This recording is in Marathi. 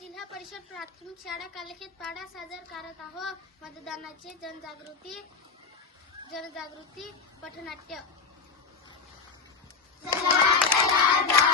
जिल्हा परिषद प्राथमिक शाळा कालखेत पाडा सादर करत आहोत. मतदानाचे जनजागृती जनजागृती पथनाट्य. चला चला